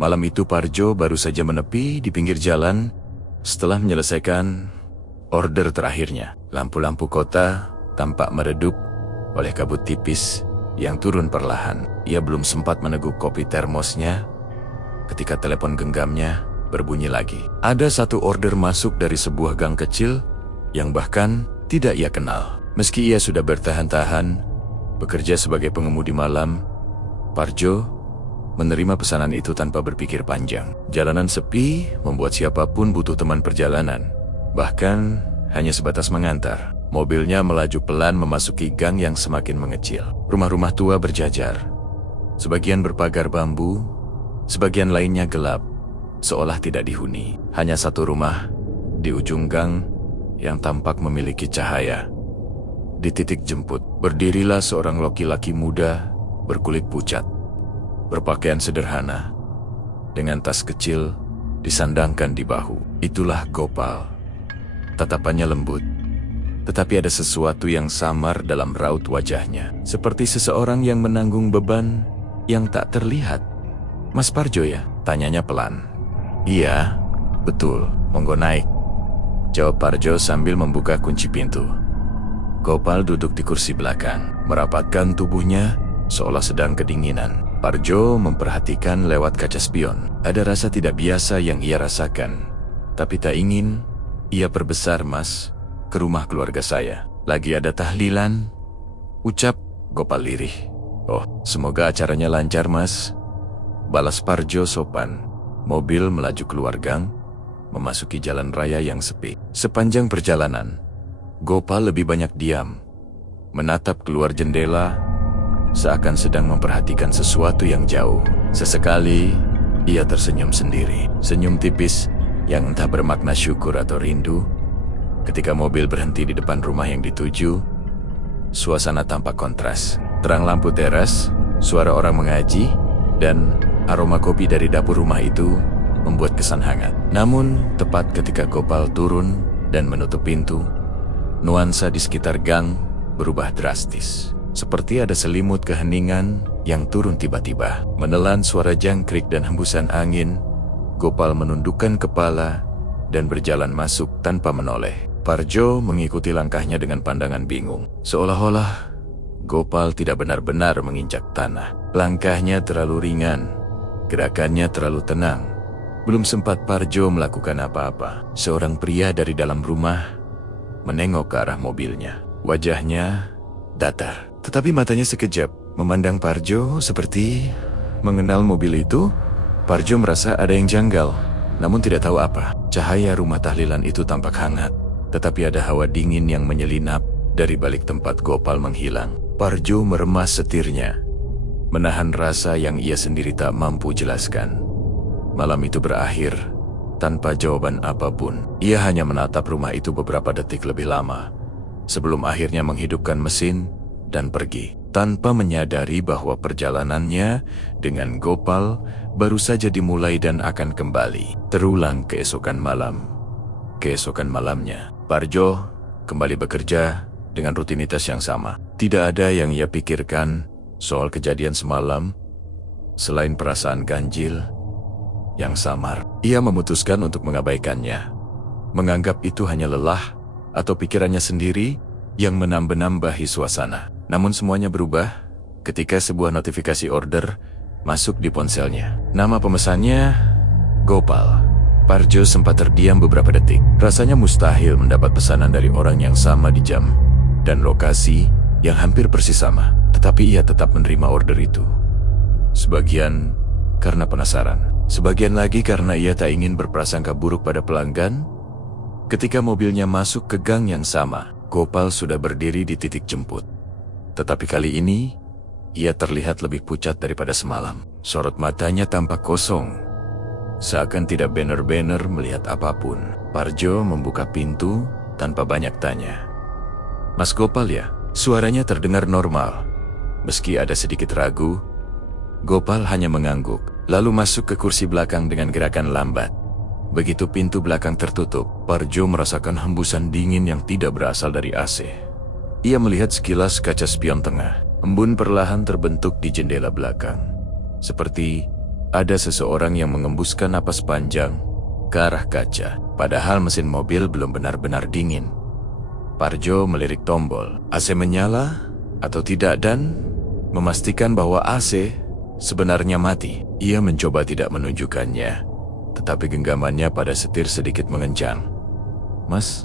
Malam itu Parjo baru saja menepi di pinggir jalan setelah menyelesaikan order terakhirnya. Lampu-lampu kota tampak meredup oleh kabut tipis yang turun perlahan. Ia belum sempat meneguk kopi termosnya ketika telepon genggamnya berbunyi lagi. Ada satu order masuk dari sebuah gang kecil yang bahkan tidak ia kenal. Meski ia sudah bertahan-tahan bekerja sebagai pengemudi malam, Parjo menerima pesanan itu tanpa berpikir panjang. Jalanan sepi membuat siapapun butuh teman perjalanan, bahkan hanya sebatas mengantar. Mobilnya melaju pelan memasuki gang yang semakin mengecil. Rumah-rumah tua berjajar. Sebagian berpagar bambu, sebagian lainnya gelap, seolah tidak dihuni. Hanya satu rumah di ujung gang yang tampak memiliki cahaya. Di titik jemput, berdirilah seorang laki-laki muda berkulit pucat, berpakaian sederhana, dengan tas kecil disandangkan di bahu. Itulah Gopal. Tatapannya lembut, tetapi ada sesuatu yang samar dalam raut wajahnya. Seperti seseorang yang menanggung beban yang tak terlihat. "Mas Parjo ya?" tanyanya pelan. "Iya, betul, monggo naik," jawab Parjo sambil membuka kunci pintu. Gopal duduk di kursi belakang, merapatkan tubuhnya seolah sedang kedinginan. Parjo memperhatikan lewat kaca spion. Ada rasa tidak biasa yang ia rasakan. Tapi tak ingin ia perbesar, "Mas, ke rumah keluarga saya. Lagi ada tahlilan," ucap Gopal lirih. "Oh, semoga acaranya lancar, Mas," balas Parjo sopan. Mobil melaju keluar gang, memasuki jalan raya yang sepi. Sepanjang perjalanan, Gopal lebih banyak diam, menatap keluar jendela, seakan sedang memperhatikan sesuatu yang jauh. Sesekali, ia tersenyum sendiri. Senyum tipis yang entah bermakna syukur atau rindu. Ketika mobil berhenti di depan rumah yang dituju, suasana tampak kontras. Terang lampu teras, suara orang mengaji, dan aroma kopi dari dapur rumah itu membuat kesan hangat. Namun, tepat ketika Gopal turun dan menutup pintu, nuansa di sekitar gang berubah drastis. Seperti ada selimut keheningan yang turun tiba-tiba. Menelan suara jangkrik dan hembusan angin, Gopal menundukkan kepala dan berjalan masuk tanpa menoleh. Parjo mengikuti langkahnya dengan pandangan bingung. Seolah-olah Gopal tidak benar-benar menginjak tanah. Langkahnya terlalu ringan, gerakannya terlalu tenang. Belum sempat Parjo melakukan apa-apa, seorang pria dari dalam rumah menengok ke arah mobilnya. Wajahnya datar, tetapi matanya sekejap memandang Parjo seperti mengenal mobil itu. Parjo merasa ada yang janggal, namun tidak tahu apa. Cahaya rumah tahlilan itu tampak hangat, tetapi ada hawa dingin yang menyelinap dari balik tempat Gopal menghilang. Parjo meremas setirnya, menahan rasa yang ia sendiri tak mampu jelaskan. Malam itu berakhir tanpa jawaban apapun. Ia hanya menatap rumah itu beberapa detik lebih lama, sebelum akhirnya menghidupkan mesin dan pergi, tanpa menyadari bahwa perjalanannya dengan Gopal baru saja dimulai dan akan kembali terulang keesokan malam. Keesokan malamnya, Parjo kembali bekerja dengan rutinitas yang sama. Tidak ada yang ia pikirkan soal kejadian semalam, selain perasaan ganjil yang samar. Ia memutuskan untuk mengabaikannya, menganggap itu hanya lelah atau pikirannya sendiri yang menambah-nambahi suasana. Namun semuanya berubah ketika sebuah notifikasi order masuk di ponselnya. Nama pemesannya Gopal. Parjo sempat terdiam beberapa detik. Rasanya mustahil mendapat pesanan dari orang yang sama di jam dan lokasi yang hampir persis sama. Tetapi ia tetap menerima order itu. Sebagian karena penasaran, sebagian lagi karena ia tak ingin berprasangka buruk pada pelanggan. Ketika mobilnya masuk ke gang yang sama, Gopal sudah berdiri di titik jemput. Tetapi kali ini, ia terlihat lebih pucat daripada semalam. Sorot matanya tampak kosong, seakan tidak benar-benar melihat apapun. Parjo membuka pintu tanpa banyak tanya. "Mas Gopal ya?" Suaranya terdengar normal. Meski ada sedikit ragu, Gopal hanya mengangguk, lalu masuk ke kursi belakang dengan gerakan lambat. Begitu pintu belakang tertutup, Parjo merasakan hembusan dingin yang tidak berasal dari AC. Ia melihat sekilas kaca spion tengah. Embun perlahan terbentuk di jendela belakang, seperti ada seseorang yang mengembuskan napas panjang ke arah kaca. Padahal mesin mobil belum benar-benar dingin. Parjo melirik tombol AC menyala atau tidak dan memastikan bahwa AC sebenarnya mati. Ia mencoba tidak menunjukkannya, tetapi genggamannya pada setir sedikit mengencang. "Mas,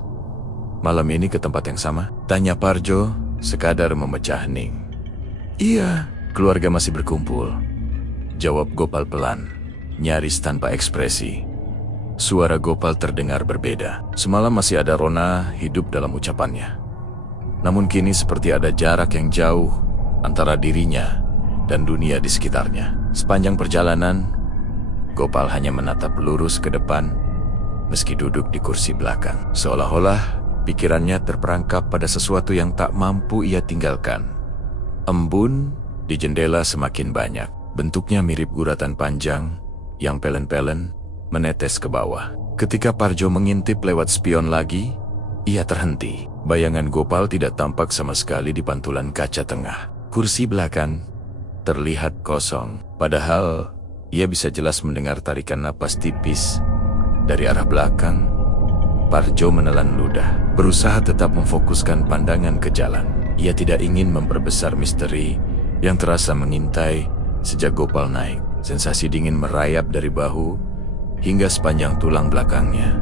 malam ini ke tempat yang sama?" tanya Parjo sekadar memecah hening. "Iya, keluarga masih berkumpul," jawab Gopal pelan, nyaris tanpa ekspresi. Suara Gopal terdengar berbeda. Semalam masih ada rona hidup dalam ucapannya. Namun kini seperti ada jarak yang jauh antara dirinya dan dunia di sekitarnya. Sepanjang perjalanan, Gopal hanya menatap lurus ke depan meski duduk di kursi belakang. Seolah-olah pikirannya terperangkap pada sesuatu yang tak mampu ia tinggalkan. Embun di jendela semakin banyak. Bentuknya mirip guratan panjang yang pelen-pelen menetes ke bawah. Ketika Parjo mengintip lewat spion lagi, ia terhenti. Bayangan Gopal tidak tampak sama sekali di pantulan kaca tengah. Kursi belakang terlihat kosong. Padahal ia bisa jelas mendengar tarikan napas tipis dari arah belakang. Parjo menelan ludah, berusaha tetap memfokuskan pandangan ke jalan. Ia tidak ingin memperbesar misteri yang terasa mengintai sejak Gopal naik. Sensasi dingin merayap dari bahu hingga sepanjang tulang belakangnya.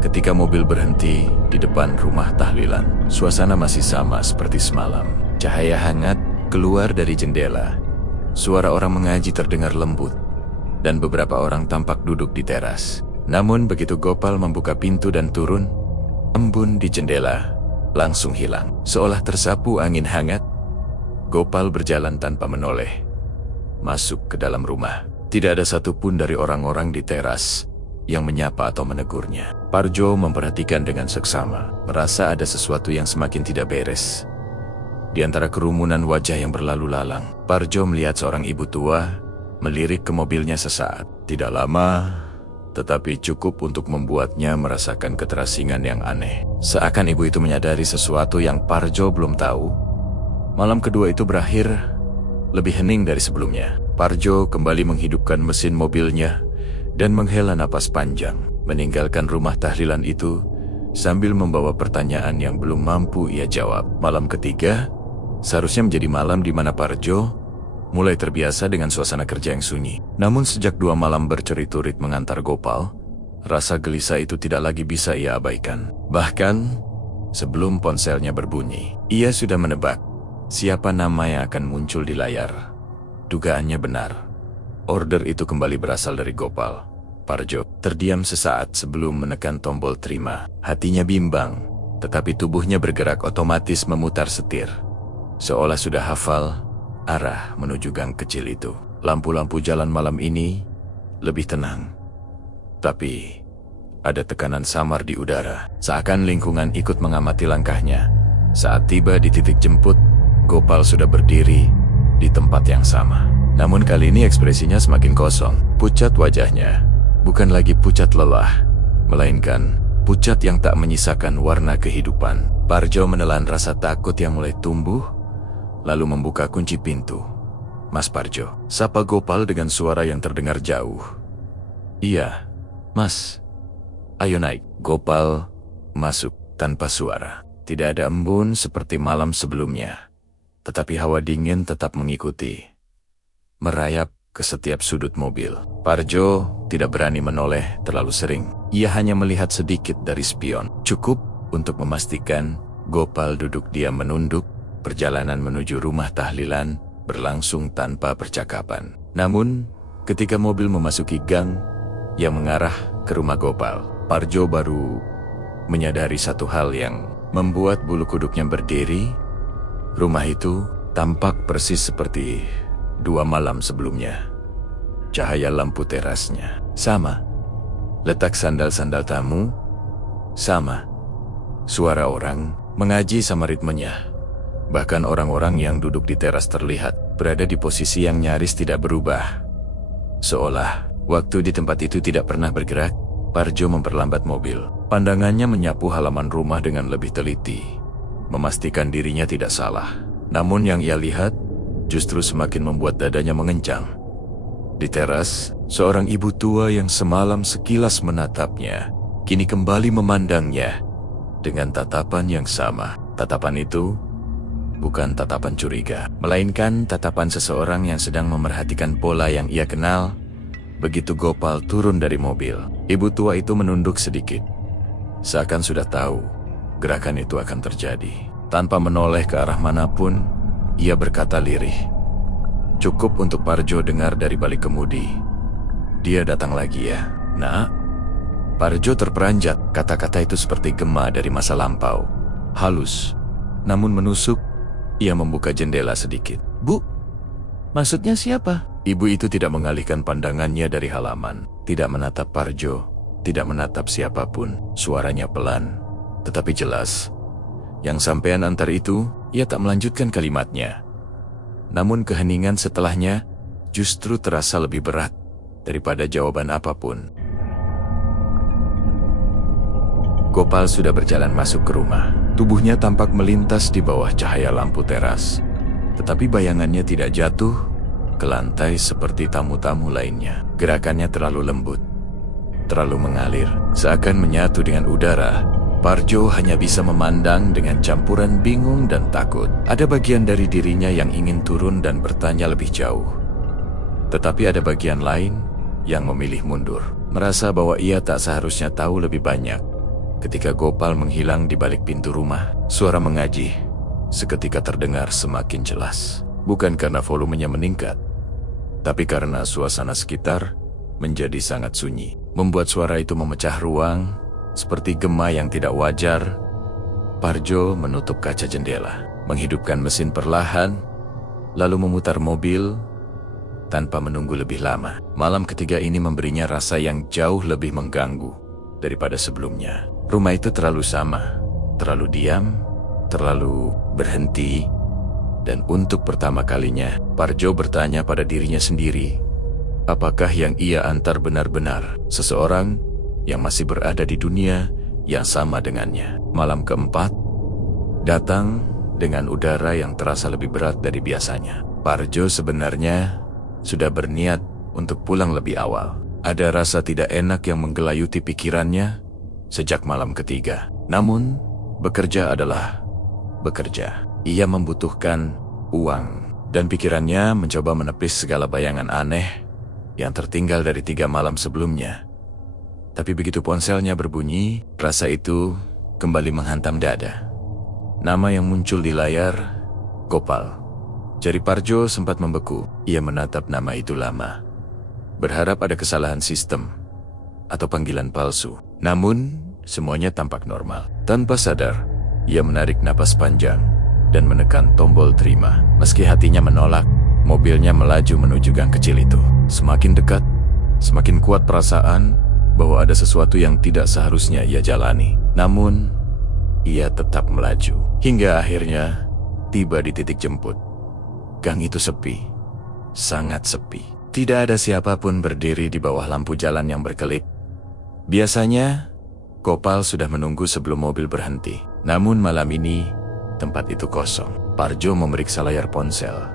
Ketika mobil berhenti di depan rumah tahlilan, suasana masih sama seperti semalam. Cahaya hangat keluar dari jendela. Suara orang mengaji terdengar lembut, dan beberapa orang tampak duduk di teras. Namun begitu Gopal membuka pintu dan turun, embun di jendela langsung hilang. Seolah tersapu angin hangat, Gopal berjalan tanpa menoleh masuk ke dalam rumah. Tidak ada satupun dari orang-orang di teras yang menyapa atau menegurnya. Parjo memperhatikan dengan seksama, merasa ada sesuatu yang semakin tidak beres. Di antara kerumunan wajah yang berlalu lalang, Parjo melihat seorang ibu tua melirik ke mobilnya sesaat. Tidak lama, tetapi cukup untuk membuatnya merasakan keterasingan yang aneh. Seakan ibu itu menyadari sesuatu yang Parjo belum tahu. Malam kedua itu berakhir lebih hening dari sebelumnya. Parjo kembali menghidupkan mesin mobilnya dan menghela napas panjang, meninggalkan rumah tahlilan itu sambil membawa pertanyaan yang belum mampu ia jawab. Malam ketiga seharusnya menjadi malam di mana Parjo mulai terbiasa dengan suasana kerja yang sunyi. Namun sejak 2 malam bercerit-turit mengantar Gopal, rasa gelisah itu tidak lagi bisa ia abaikan. Bahkan sebelum ponselnya berbunyi, ia sudah menebak siapa nama yang akan muncul di layar. Dugaannya benar. Order itu kembali berasal dari Gopal. Parjo terdiam sesaat sebelum menekan tombol terima. Hatinya bimbang, tetapi tubuhnya bergerak otomatis memutar setir. Seolah sudah hafal arah menuju gang kecil itu. Lampu-lampu jalan malam ini lebih tenang. Tapi ada tekanan samar di udara. Seakan lingkungan ikut mengamati langkahnya. Saat tiba di titik jemput, Gopal sudah berdiri di tempat yang sama. Namun kali ini ekspresinya semakin kosong. Pucat wajahnya bukan lagi pucat lelah, melainkan pucat yang tak menyisakan warna kehidupan. Parjo menelan rasa takut yang mulai tumbuh, lalu membuka kunci pintu. "Mas Parjo," sapa Gopal dengan suara yang terdengar jauh. "Iya, Mas. Ayo naik." Gopal masuk tanpa suara. Tidak ada embun seperti malam sebelumnya. Tetapi hawa dingin tetap mengikuti, merayap ke setiap sudut mobil. Parjo tidak berani menoleh terlalu sering. Ia hanya melihat sedikit dari spion. Cukup untuk memastikan Gopal duduk diam menunduk. Perjalanan menuju rumah tahlilan berlangsung tanpa percakapan. Namun, ketika mobil memasuki gang yang mengarah ke rumah Gopal, Parjo baru menyadari satu hal yang membuat bulu kuduknya berdiri. Rumah itu tampak persis seperti 2 malam sebelumnya. Cahaya lampu terasnya sama. Letak sandal-sandal tamu sama. Suara orang mengaji sama ritmenya. Bahkan orang-orang yang duduk di teras terlihat berada di posisi yang nyaris tidak berubah. Seolah waktu di tempat itu tidak pernah bergerak. Parjo memperlambat mobil. Pandangannya menyapu halaman rumah dengan lebih teliti, memastikan dirinya tidak salah. Namun yang ia lihat justru semakin membuat dadanya mengencang. Di teras, seorang ibu tua yang semalam sekilas menatapnya, kini kembali memandangnya dengan tatapan yang sama. Tatapan itu bukan tatapan curiga, melainkan tatapan seseorang yang sedang memerhatikan pola yang ia kenal. Begitu Gopal turun dari mobil, ibu tua itu menunduk sedikit, seakan sudah tahu gerakan itu akan terjadi. Tanpa menoleh ke arah manapun, ia berkata lirih. Cukup untuk Parjo dengar dari balik kemudi. Dia datang lagi ya, Nak? Parjo terperanjat, kata-kata itu seperti gema dari masa lampau. Halus, namun menusuk. Ia membuka jendela sedikit. Bu, maksudnya siapa? Ibu itu tidak mengalihkan pandangannya dari halaman. Tidak menatap Parjo, tidak menatap siapapun. Suaranya pelan, tetapi jelas. Yang sampean antar itu, ia tak melanjutkan kalimatnya. Namun keheningan setelahnya justru terasa lebih berat daripada jawaban apapun. Gopal sudah berjalan masuk ke rumah. Tubuhnya tampak melintas di bawah cahaya lampu teras. Tetapi bayangannya tidak jatuh ke lantai seperti tamu-tamu lainnya. Gerakannya terlalu lembut, terlalu mengalir, seakan menyatu dengan udara. Parjo hanya bisa memandang dengan campuran bingung dan takut. Ada bagian dari dirinya yang ingin turun dan bertanya lebih jauh. Tetapi ada bagian lain yang memilih mundur. Merasa bahwa ia tak seharusnya tahu lebih banyak. Ketika Gopal menghilang di balik pintu rumah, suara mengaji seketika terdengar semakin jelas. Bukan karena volumenya meningkat, tapi karena suasana sekitar menjadi sangat sunyi. Membuat suara itu memecah ruang seperti gema yang tidak wajar. Parjo menutup kaca jendela, menghidupkan mesin perlahan, lalu memutar mobil tanpa menunggu lebih lama. Malam ketiga ini memberinya rasa yang jauh lebih mengganggu daripada sebelumnya. Rumah itu terlalu sama, terlalu diam, terlalu berhenti. Dan untuk pertama kalinya, Parjo bertanya pada dirinya sendiri, apakah yang ia antar benar-benar seseorang yang masih berada di dunia yang sama dengannya. Malam keempat datang dengan udara yang terasa lebih berat dari biasanya. Parjo sebenarnya sudah berniat untuk pulang lebih awal. Ada rasa tidak enak yang menggelayuti pikirannya sejak malam ketiga. Namun, bekerja adalah bekerja. Ia membutuhkan uang, dan pikirannya mencoba menepis segala bayangan aneh yang tertinggal dari 3 malam sebelumnya. Tapi begitu ponselnya berbunyi, rasa itu kembali menghantam dada. Nama yang muncul di layar, Gopal. Jari Parjo sempat membeku. Ia menatap nama itu lama, berharap ada kesalahan sistem atau panggilan palsu. Namun, semuanya tampak normal. Tanpa sadar, ia menarik napas panjang dan menekan tombol terima. Meski hatinya menolak, mobilnya melaju menuju gang kecil itu. Semakin dekat, semakin kuat perasaan bahwa ada sesuatu yang tidak seharusnya ia jalani. Namun, ia tetap melaju. Hingga akhirnya, tiba di titik jemput. Gang itu sepi, sangat sepi. Tidak ada siapapun berdiri di bawah lampu jalan yang berkelip. Biasanya, Gopal sudah menunggu sebelum mobil berhenti. Namun malam ini, tempat itu kosong. Parjo memeriksa layar ponsel,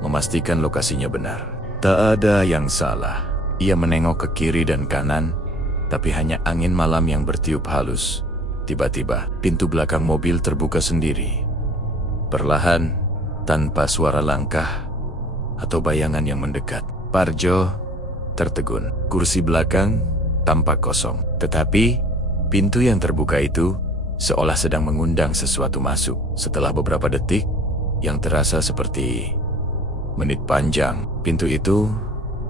memastikan lokasinya benar. Tak ada yang salah. Ia menengok ke kiri dan kanan, tapi hanya angin malam yang bertiup halus. Tiba-tiba, pintu belakang mobil terbuka sendiri. Perlahan, tanpa suara langkah atau bayangan yang mendekat. Parjo tertegun. Kursi belakang tampak kosong. Tetapi, pintu yang terbuka itu seolah sedang mengundang sesuatu masuk. Setelah beberapa detik, yang terasa seperti menit panjang, pintu itu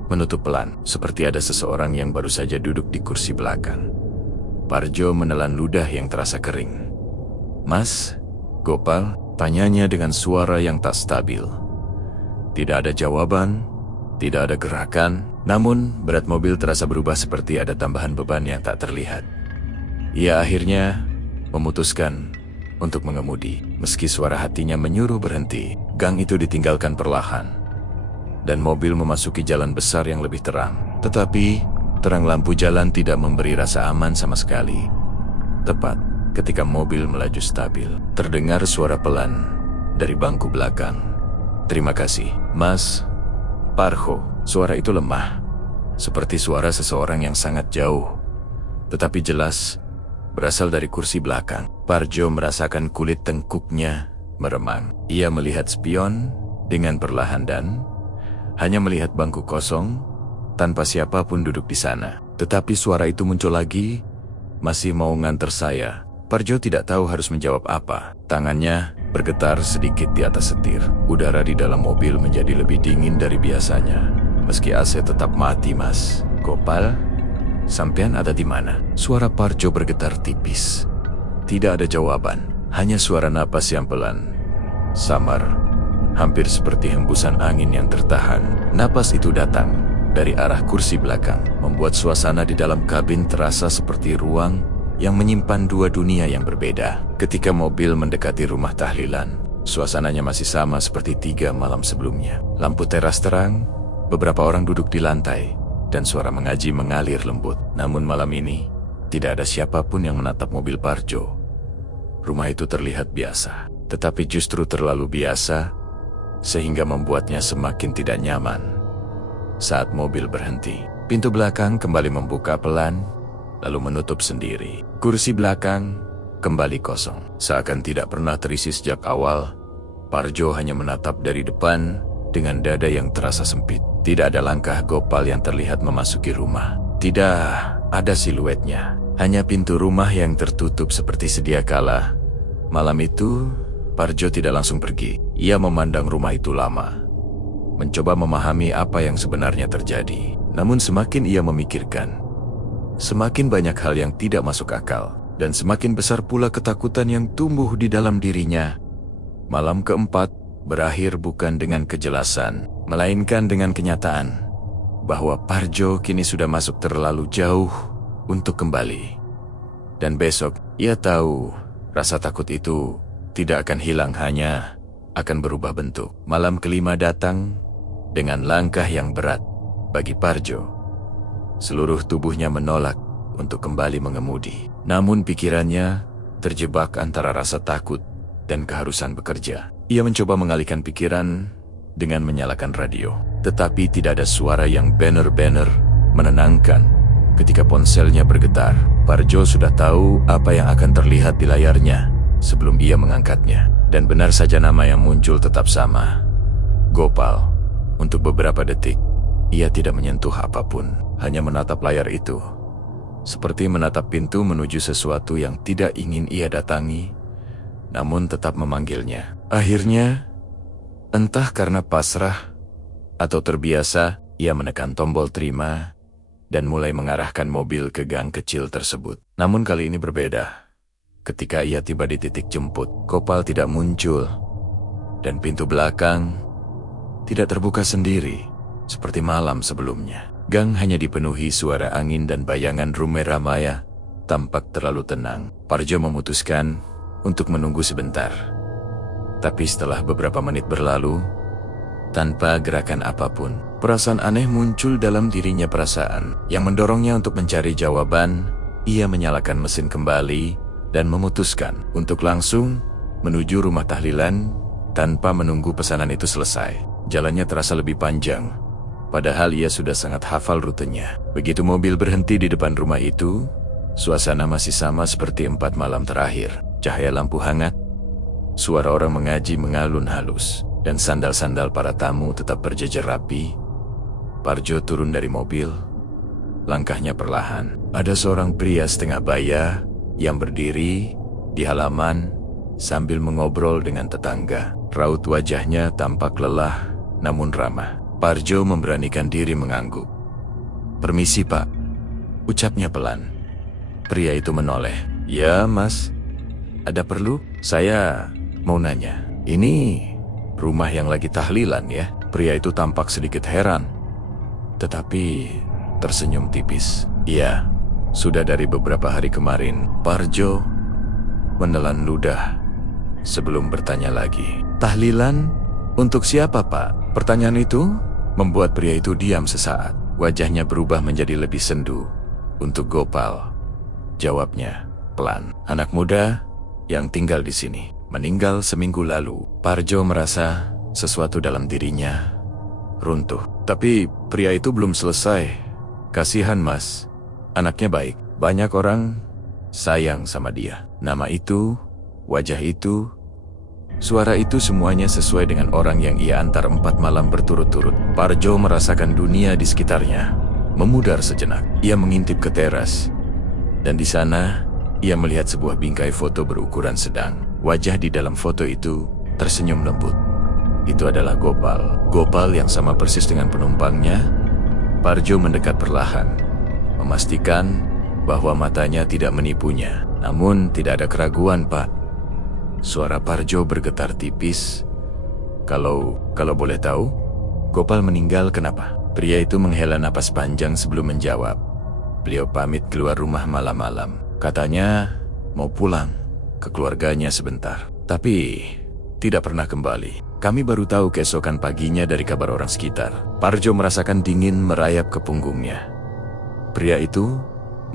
menutup pelan, seperti ada seseorang yang baru saja duduk di kursi belakang. Parjo menelan ludah yang terasa kering. "Mas, Gopal?" tanyanya dengan suara yang tak stabil. Tidak ada jawaban, tidak ada gerakan, namun berat mobil terasa berubah seperti ada tambahan beban yang tak terlihat. Ia akhirnya memutuskan untuk mengemudi. Meski suara hatinya menyuruh berhenti, gang itu ditinggalkan perlahan, dan mobil memasuki jalan besar yang lebih terang. Tetapi, terang lampu jalan tidak memberi rasa aman sama sekali. Tepat ketika mobil melaju stabil, terdengar suara pelan dari bangku belakang. "Terima kasih, Mas." Parjo. Suara itu lemah, seperti suara seseorang yang sangat jauh, tetapi jelas berasal dari kursi belakang. Parjo merasakan kulit tengkuknya meremang. Ia melihat spion dengan perlahan dan hanya melihat bangku kosong tanpa siapapun duduk di sana. Tetapi suara itu muncul lagi, "Masih mau nganter saya?" Parjo tidak tahu harus menjawab apa. Tangannya bergetar sedikit di atas setir. Udara di dalam mobil menjadi lebih dingin dari biasanya. "Meski AC tetap mati, Mas." "Gopal, sampean ada di mana?" Suara Parjo bergetar tipis. Tidak ada jawaban, hanya suara napas yang pelan, samar, hampir seperti hembusan angin yang tertahan. Napas itu datang dari arah kursi belakang, membuat suasana di dalam kabin terasa seperti ruang yang menyimpan dua dunia yang berbeda. Ketika mobil mendekati rumah tahlilan, suasananya masih sama seperti 3 malam sebelumnya. Lampu teras terang, beberapa orang duduk di lantai, dan suara mengaji mengalir lembut. Namun malam ini, tidak ada siapapun yang menatap mobil Parjo. Rumah itu terlihat biasa, tetapi justru terlalu biasa, sehingga membuatnya semakin tidak nyaman. Saat mobil berhenti, pintu belakang kembali membuka pelan, lalu menutup sendiri. Kursi belakang kembali kosong, seakan tidak pernah terisi sejak awal. Parjo hanya menatap dari depan dengan dada yang terasa sempit. Tidak ada langkah Gopal yang terlihat memasuki rumah. Tidak ada siluetnya, hanya pintu rumah yang tertutup seperti sedia kala. Malam itu, Parjo tidak langsung pergi. Ia memandang rumah itu lama, mencoba memahami apa yang sebenarnya terjadi. Namun semakin ia memikirkan, semakin banyak hal yang tidak masuk akal, dan semakin besar pula ketakutan yang tumbuh di dalam dirinya. Malam keempat berakhir bukan dengan kejelasan, melainkan dengan kenyataan bahwa Parjo kini sudah masuk terlalu jauh untuk kembali. Dan besok, ia tahu rasa takut itu tidak akan hilang, hanya akan berubah bentuk. Malam kelima datang dengan langkah yang berat bagi Parjo. Seluruh tubuhnya menolak untuk kembali mengemudi. Namun pikirannya terjebak antara rasa takut dan keharusan bekerja. Ia mencoba mengalihkan pikiran dengan menyalakan radio. Tetapi tidak ada suara yang benar-benar menenangkan. Ketika ponselnya bergetar, Parjo sudah tahu apa yang akan terlihat di layarnya sebelum ia mengangkatnya. Dan benar saja nama yang muncul tetap sama, Gopal. Untuk beberapa detik, ia tidak menyentuh apapun, hanya menatap layar itu, seperti menatap pintu menuju sesuatu yang tidak ingin ia datangi, namun tetap memanggilnya. Akhirnya, entah karena pasrah atau terbiasa, ia menekan tombol terima dan mulai mengarahkan mobil ke gang kecil tersebut. Namun kali ini berbeda. Ketika ia tiba di titik jemput, Gopal tidak muncul, dan pintu belakang tidak terbuka sendiri seperti malam sebelumnya. Gang hanya dipenuhi suara angin dan bayangan Rume Ramaya tampak terlalu tenang. Parjo memutuskan untuk menunggu sebentar. Tapi setelah beberapa menit berlalu, tanpa gerakan apapun, perasaan aneh muncul dalam dirinya, perasaan yang mendorongnya untuk mencari jawaban. Ia menyalakan mesin kembali dan memutuskan untuk langsung menuju rumah tahlilan tanpa menunggu pesanan itu selesai. Jalannya terasa lebih panjang, padahal ia sudah sangat hafal rutenya. Begitu mobil berhenti di depan rumah itu, suasana masih sama seperti 4 malam terakhir. Cahaya lampu hangat, suara orang mengaji mengalun halus, dan sandal-sandal para tamu tetap berjejer rapi. Parjo turun dari mobil, langkahnya perlahan. Ada seorang pria setengah baya yang berdiri di halaman sambil mengobrol dengan tetangga. Raut wajahnya tampak lelah namun ramah. Parjo memberanikan diri mengangguk. "Permisi, Pak," ucapnya pelan. Pria itu menoleh. "Ya, Mas. Ada perlu?" "Saya mau nanya, ini rumah yang lagi tahlilan ya?" Pria itu tampak sedikit heran, tetapi tersenyum tipis. "Iya, sudah dari beberapa hari kemarin." Parjo menelan ludah sebelum bertanya lagi. "Tahlilan untuk siapa, Pak?" Pertanyaan itu membuat pria itu diam sesaat. Wajahnya berubah menjadi lebih sendu. "Untuk Gopal," jawabnya pelan. "Anak muda yang tinggal di sini. Meninggal seminggu lalu." Parjo merasa sesuatu dalam dirinya runtuh. Tapi pria itu belum selesai. Kasihan Mas, anaknya baik. Banyak orang sayang sama dia. Nama itu, wajah itu, suara itu semuanya sesuai dengan orang yang ia antar 4 malam berturut-turut. Parjo merasakan dunia di sekitarnya memudar sejenak. Ia mengintip ke teras, dan di sana ia melihat sebuah bingkai foto berukuran sedang. Wajah di dalam foto itu tersenyum lembut. Itu adalah Gopal. Gopal yang sama persis dengan penumpangnya. Parjo mendekat perlahan, memastikan bahwa matanya tidak menipunya. Namun tidak ada keraguan, Pak. Suara Parjo bergetar tipis. Kalau boleh tahu, Gopal meninggal kenapa? Pria itu menghela napas panjang sebelum menjawab. Beliau pamit keluar rumah malam-malam. Katanya mau pulang ke keluarganya sebentar. Tapi tidak pernah kembali. Kami baru tahu keesokan paginya dari kabar orang sekitar. Parjo merasakan dingin merayap ke punggungnya. Pria itu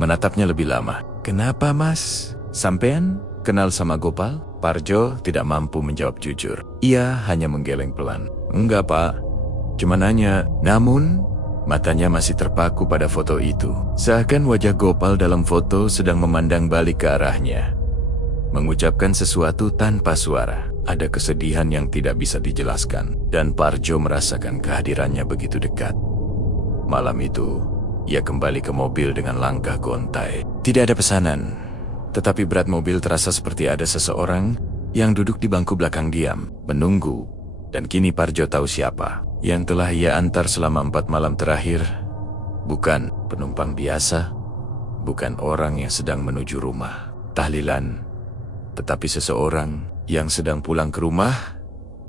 menatapnya lebih lama. Kenapa Mas? Sampean kenal sama Gopal? Parjo tidak mampu menjawab jujur. Ia hanya menggeleng pelan. Enggak Pak, cuma nanya. Namun matanya masih terpaku pada foto itu. Seakan wajah Gopal dalam foto sedang memandang balik ke arahnya, mengucapkan sesuatu tanpa suara. Ada kesedihan yang tidak bisa dijelaskan, dan Parjo merasakan kehadirannya begitu dekat. Malam itu, ia kembali ke mobil dengan langkah gontai. Tidak ada pesanan, tetapi berat mobil terasa seperti ada seseorang yang duduk di bangku belakang diam, menunggu. Dan kini Parjo tahu siapa yang telah ia antar selama 4 malam terakhir. Bukan penumpang biasa, bukan orang yang sedang menuju rumah tahlilan, tetapi seseorang yang sedang pulang ke rumah,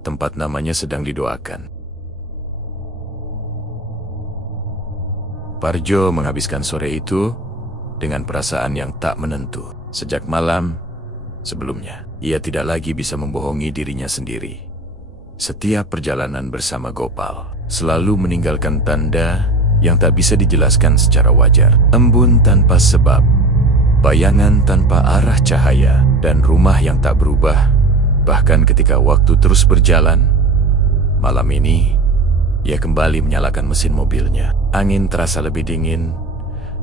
tempat namanya sedang didoakan. Parjo menghabiskan sore itu dengan perasaan yang tak menentu. Sejak malam sebelumnya, ia tidak lagi bisa membohongi dirinya sendiri. Setiap perjalanan bersama Gopal selalu meninggalkan tanda yang tak bisa dijelaskan secara wajar. Embun tanpa sebab, bayangan tanpa arah cahaya, dan rumah yang tak berubah. Bahkan ketika waktu terus berjalan, malam ini ia kembali menyalakan mesin mobilnya. Angin terasa lebih dingin,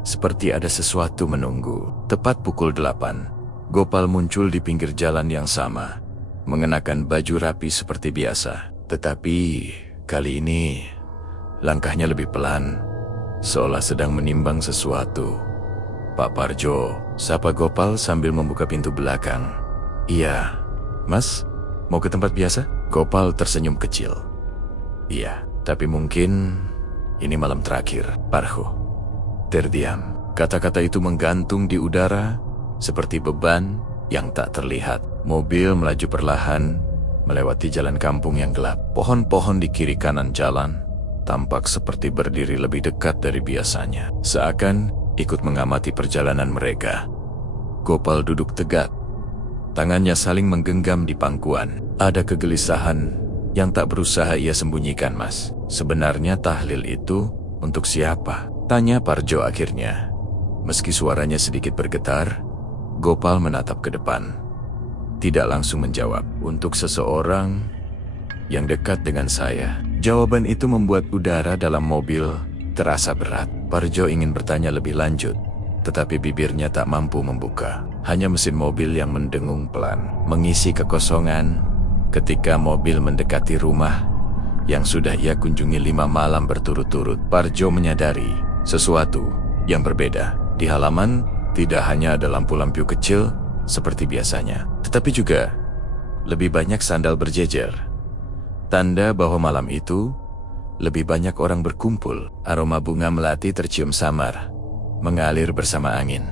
seperti ada sesuatu menunggu. Tepat pukul 8, Gopal muncul di pinggir jalan yang sama, mengenakan baju rapi seperti biasa. Tetapi kali ini langkahnya lebih pelan, seolah sedang menimbang sesuatu. Pak Parjo, sapa Gopal sambil membuka pintu belakang. Iya, Mas, mau ke tempat biasa? Gopal tersenyum kecil. Iya, tapi mungkin ini malam terakhir. Parjo terdiam. Kata-kata itu menggantung di udara seperti beban yang tak terlihat. Mobil melaju perlahan melewati jalan kampung yang gelap. Pohon-pohon di kiri kanan jalan tampak seperti berdiri lebih dekat dari biasanya, seakan ikut mengamati perjalanan mereka. Gopal duduk tegak. Tangannya saling menggenggam di pangkuan. Ada kegelisahan yang tak berusaha ia sembunyikan. Mas, sebenarnya tahlil itu untuk siapa? Tanya Parjo akhirnya. Meski suaranya sedikit bergetar, Gopal menatap ke depan. Tidak langsung menjawab. Untuk seseorang yang dekat dengan saya. Jawaban itu membuat udara dalam mobil terasa berat. Parjo ingin bertanya lebih lanjut, tetapi bibirnya tak mampu membuka. Hanya mesin mobil yang mendengung pelan, mengisi kekosongan. Ketika mobil mendekati rumah yang sudah ia kunjungi 5 malam berturut-turut, Parjo menyadari sesuatu yang berbeda. Di halaman tidak hanya ada lampu-lampu kecil seperti biasanya, tetapi juga lebih banyak sandal berjejer. Tanda bahwa malam itu lebih banyak orang berkumpul. Aroma bunga melati tercium samar, mengalir bersama angin.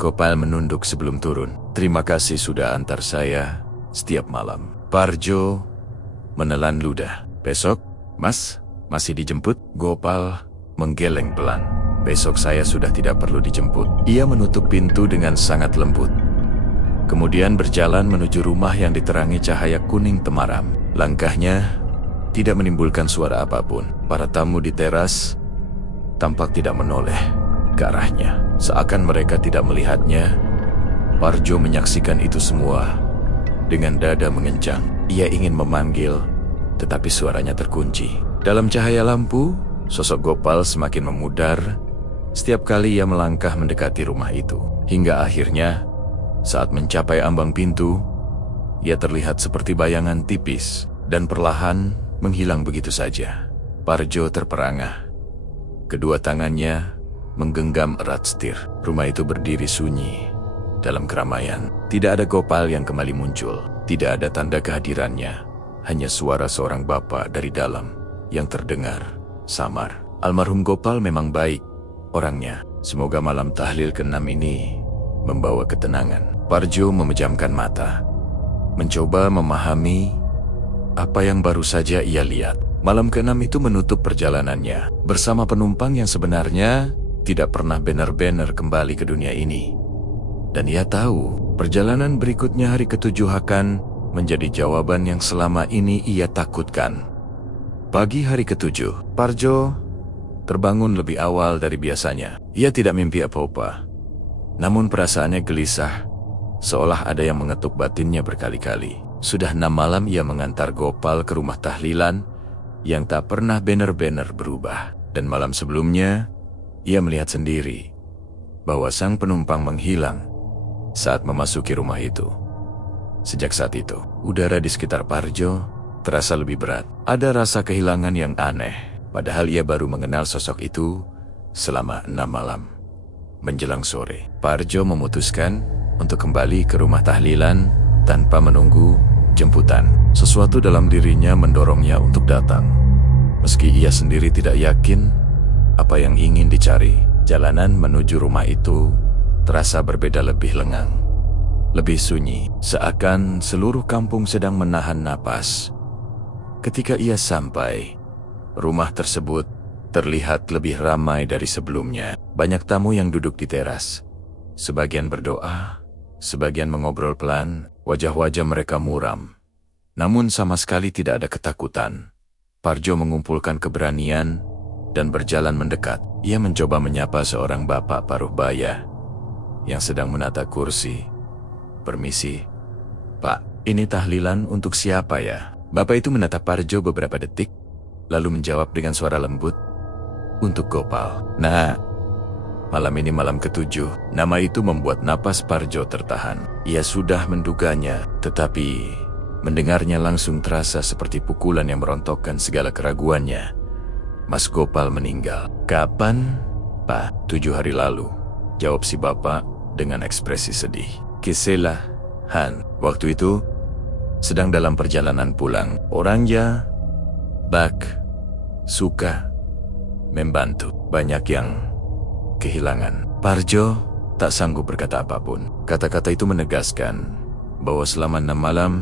Gopal menunduk sebelum turun. Terima kasih sudah antar saya setiap malam. Parjo menelan ludah. Besok, Mas, masih dijemput? Gopal menggeleng pelan. Besok saya sudah tidak perlu dijemput. Ia menutup pintu dengan sangat lembut. Kemudian berjalan menuju rumah yang diterangi cahaya kuning temaram. Langkahnya tidak menimbulkan suara apapun. Para tamu di teras tampak tidak menoleh ke arahnya, seakan mereka tidak melihatnya. Parjo menyaksikan itu semua dengan dada mengencang. Ia ingin memanggil, tetapi suaranya terkunci. Dalam cahaya lampu, sosok Gopal semakin memudar setiap kali ia melangkah mendekati rumah itu. Hingga akhirnya, saat mencapai ambang pintu, ia terlihat seperti bayangan tipis dan perlahan menghilang begitu saja. Parjo terperangah. Kedua tangannya menggenggam erat setir. Rumah itu berdiri sunyi dalam keramaian. Tidak ada Gopal yang kembali muncul. Tidak ada tanda kehadirannya. Hanya suara seorang bapak dari dalam yang terdengar samar. Almarhum Gopal memang baik orangnya. Semoga malam tahlil ke-6 ini membawa ketenangan. Parjo memejamkan mata, mencoba memahami apa yang baru saja ia lihat. Malam ke-6 itu menutup perjalanannya bersama penumpang yang sebenarnya tidak pernah benar-benar kembali ke dunia ini. Dan ia tahu perjalanan berikutnya hari ke-7 akan menjadi jawaban yang selama ini ia takutkan. Pagi hari ke-7, Parjo terbangun lebih awal dari biasanya. Ia tidak mimpi apa-apa, namun perasaannya gelisah, seolah ada yang mengetuk batinnya berkali-kali. Sudah 6 malam ia mengantar Gopal ke rumah tahlilan yang tak pernah benar-benar berubah. Dan malam sebelumnya, ia melihat sendiri bahwa sang penumpang menghilang saat memasuki rumah itu. Sejak saat itu, udara di sekitar Parjo terasa lebih berat. Ada rasa kehilangan yang aneh, padahal ia baru mengenal sosok itu selama 6 malam. Menjelang sore, Parjo memutuskan untuk kembali ke rumah tahlilan tanpa menunggu jemputan. Sesuatu dalam dirinya mendorongnya untuk datang. Meski ia sendiri tidak yakin apa yang ingin dicari, jalanan menuju rumah itu terasa berbeda, lebih lengang, lebih sunyi, seakan seluruh kampung sedang menahan napas. Ketika ia sampai, rumah tersebut terlihat lebih ramai dari sebelumnya. Banyak tamu yang duduk di teras. Sebagian berdoa, sebagian mengobrol pelan. Wajah-wajah mereka muram, namun sama sekali tidak ada ketakutan. Parjo mengumpulkan keberanian dan berjalan mendekat. Ia mencoba menyapa seorang bapak paruh baya yang sedang menata kursi. "Permisi, Pak, ini tahlilan untuk siapa ya?" Bapak itu menatap Parjo beberapa detik, lalu menjawab dengan suara lembut, "Untuk Gopal." "Nah, malam ini malam ke-7. Nama itu membuat napas Parjo tertahan. Ia sudah menduganya, tetapi mendengarnya langsung terasa seperti pukulan yang merontokkan segala keraguannya. Mas Gopal meninggal. "Kapan, Pak?" "7 hari lalu," jawab si bapak dengan ekspresi sedih. "Kisela, Han, waktu itu sedang dalam perjalanan pulang. Orangnya suka membantu. Banyak yang kehilangan." Parjo tak sanggup berkata apapun. Kata-kata itu menegaskan bahwa selama 6 malam,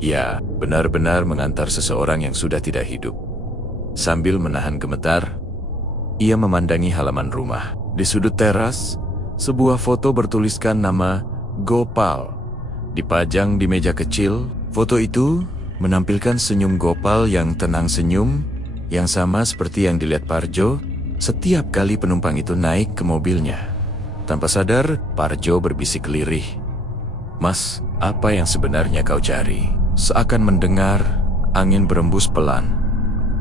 ia benar-benar mengantar seseorang yang sudah tidak hidup. Sambil menahan gemetar, ia memandangi halaman rumah. Di sudut teras, sebuah foto bertuliskan nama Gopal dipajang di meja kecil. Foto itu menampilkan senyum Gopal yang tenang, senyum yang sama seperti yang dilihat Parjo setiap kali penumpang itu naik ke mobilnya. Tanpa sadar, Parjo berbisik lirih, "Mas, apa yang sebenarnya kau cari?" Seakan mendengar angin berembus pelan,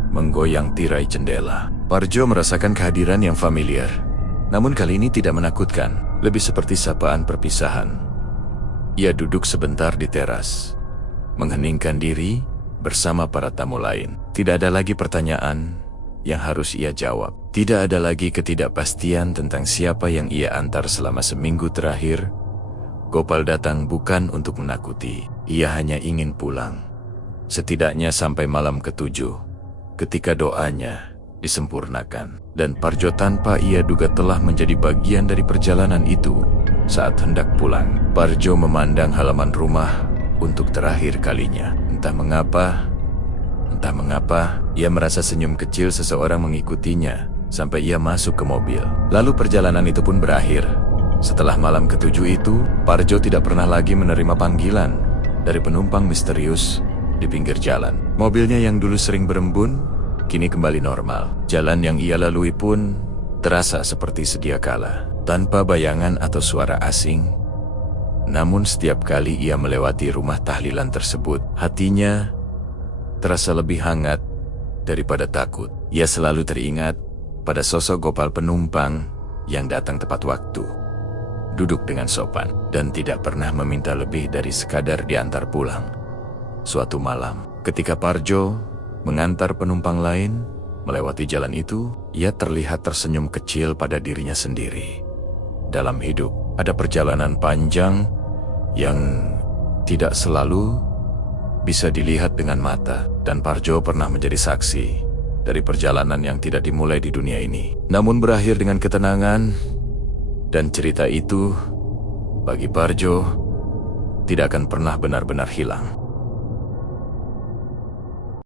menggoyang tirai jendela. Parjo merasakan kehadiran yang familiar, namun kali ini tidak menakutkan, lebih seperti sapaan perpisahan. Ia duduk sebentar di teras, mengheningkan diri bersama para tamu lain. Tidak ada lagi pertanyaan yang harus ia jawab. Tidak ada lagi ketidakpastian tentang siapa yang ia antar selama seminggu terakhir. Gopal datang bukan untuk menakuti, ia hanya ingin pulang. Setidaknya sampai malam ke-7, ketika doanya disempurnakan. Dan Parjo tanpa ia duga telah menjadi bagian dari perjalanan itu. Saat hendak pulang, Parjo memandang halaman rumah untuk terakhir kalinya. Entah mengapa, ia merasa senyum kecil seseorang mengikutinya sampai ia masuk ke mobil. Lalu perjalanan itu pun berakhir. Setelah malam ke-7 itu, Parjo tidak pernah lagi menerima panggilan dari penumpang misterius di pinggir jalan. Mobilnya yang dulu sering berembun, kini kembali normal. Jalan yang ia lalui pun terasa seperti sedia kala, tanpa bayangan atau suara asing. Namun setiap kali ia melewati rumah tahlilan tersebut, hatinya terasa lebih hangat daripada takut. Ia selalu teringat pada sosok Gopal penumpang yang datang tepat waktu, duduk dengan sopan, dan tidak pernah meminta lebih dari sekadar diantar pulang. Suatu malam, ketika Parjo mengantar penumpang lain melewati jalan itu, ia terlihat tersenyum kecil pada dirinya sendiri. Dalam hidup, ada perjalanan panjang yang tidak selalu bisa dilihat dengan mata, dan Parjo pernah menjadi saksi dari perjalanan yang tidak dimulai di dunia ini, namun berakhir dengan ketenangan. Dan cerita itu, bagi Parjo, tidak akan pernah benar-benar hilang.